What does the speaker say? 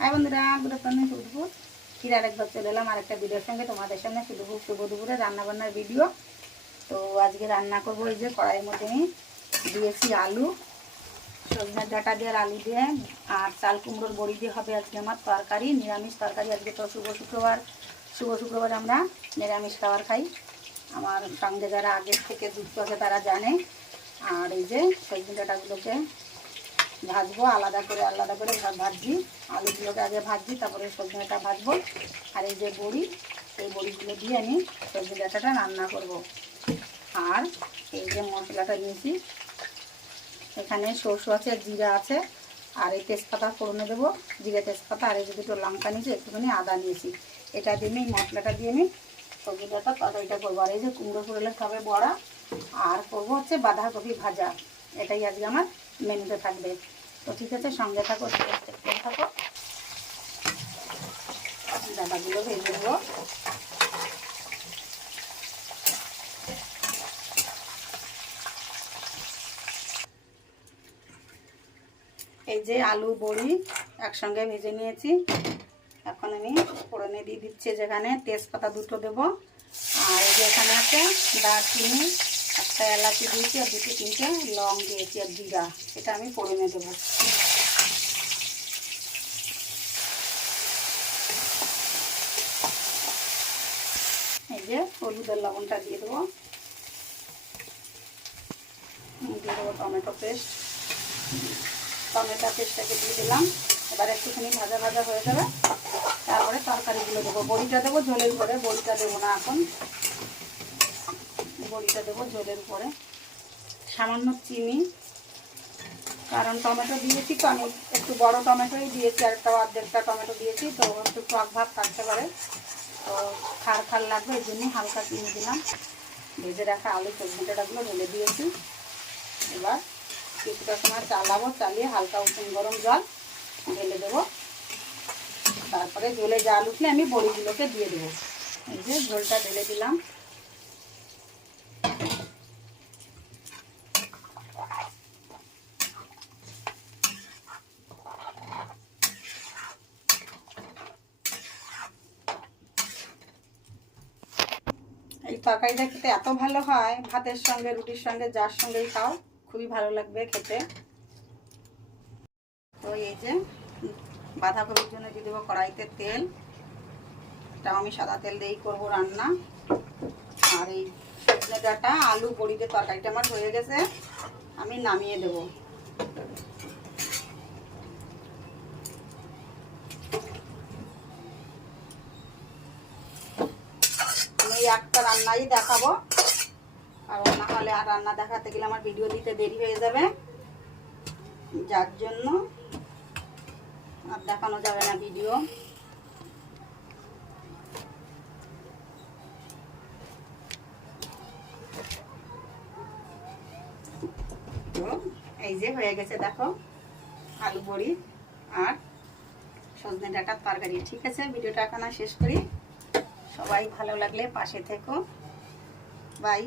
High বন্ধুরা, good afternoon, শুভ দুপুর। ফিরে আরেকবার চলে এলাম আরেকটা ভিডিওর সঙ্গে তোমাদের সামনে। শুভ দুপুরে রান্নাবান্নার ভিডিও। তো আজকে রান্না করবো, এই যে কড়াইয়ের মধ্যে আমি দিয়েছি আলু, সজনের ডাঁটা দিয়ে আর আলু দিয়ে আর চাল কুমড়োর বড়ি দিয়ে হবে আজকে আমার তরকারি, নিরামিষ তরকারি। আজকে তো শুভ শুক্রবার আমরা নিরামিষ খাবার খাই। আমার সঙ্গে যারা আগের থেকে যুক্ত আছে তারা জানে। আর এই যে সজনের ডাঁটাগুলোকে ভাজবো আলাদা করে ভাজছি। আলুগুলোকে আগে ভাজছি, তারপরে সজনেটা ভাজবো। আর এই যে বড়ি, এই বড়িগুলো দিয়ে আমি সজনে ডাঁটাটা রান্না করব। আর এই যে মশলাটা নিয়েছি, এখানে সরষে আছে, জিরা আছে, আর এই তেজপাতা ফোড়নে দেবো, জিরা তেজপাতা। আর এই যে দুটো লঙ্কা নিয়েছি, একটুখানি আদা নিয়েছি। এটা দিয়ে আমি মশলাটা দিয়ে আমি সজনে ডাঁটা তরকারিটা করবো। আর এই যে কুমড়ো ফুলের খাবে বড়া, আর করবো হচ্ছে বাঁধাকপি ভাজা। এটাই আজকে আমার মেনুতে থাকবে। তো ঠিক আছে, সঙ্গে থাকো, দেখতে থাকো। ডাঁটাগুলো ভেজে দেবো। এই যে আলু বড়ি একসঙ্গে ভেজে নিয়েছি। এখন আমি ফোড়নে দিয়ে দিচ্ছি, যেখানে তেজপাতা দুটো দেবো। আর এই যে এখানে আছে দারচিনি, একটা এলাচি দিয়েছি, আর দুটো তিনটে লং দিয়েছি, আর জিরা, এটা আমি ফোড়নে দেবো। এই যে হলুদের লবণটা দিয়ে দেবো। দিয়ে দেবো টমেটো পেস্টটাকে দিয়ে দিলাম। এবার একটুখানি ভাজা ভাজা হয়ে যাবে, তারপরে তরকারিগুলো দেবো। বড়িটা দেবো ঝোলের উপরে, বড়িটা দেবো না এখন, বড়িটা দেবো ঝোলের উপরে। সামান্য চিনি, কারণ টমেটো দিয়েছি তো, আমি একটু বড় টমেটোই দিয়েছি, আর একটা অর্ধেকটা টমেটো দিয়েছি, তো একটু টক ভাব থাকতে পারে, তো খার লাগবে, এই জন্যই হালকা চিনি দিলাম। ভেজে রাখা আলু সজনে ডাঁটাগুলো ঢেলে দিয়েছি। এবার কিছুটা সময় চালিয়ে হালকা উষুম গরম জল ঢেলে দেবো। তারপরে ঝোলে জাল উঠলে আমি বড়িগুলোকে দিয়ে দেবো। এই যে ঝোলটা ঢেলে দিলাম। এই তরকারিটা খেতে এত ভালো হয়, ভাতের সঙ্গে, রুটির সঙ্গে, যার সঙ্গেই খাও খুবই ভালো লাগবে খেতে। তো এই যে বাঁধাকপির জন্য দিয়ে দেবো কড়াইতে তেল। এটাও আমি সাদা তেল দিয়েই করবো রান্না। আর এই সজনে ডাঁটা আলু বড়ি দিয়ে তরকারিটা আমার হয়ে গেছে, আমি নামিয়ে দেবো। আমি একটা রান্নাই দেখাবো, কারণ না হলে আর রান্না দেখাতে গেলে আমার ভিডিও দিতে দেরি হয়ে যাবে, যার জন্য আর দেখানো যাবে না ভিডিও। তো এই যে হয়ে গেছে, দেখো আলু বড়ি আর সজনে ডাঁটার তরকারি। ঠিক আছে, ভিডিওটা এখানে শেষ করি। সবাই ভালো লাগলে পাশে থেকো। বাই।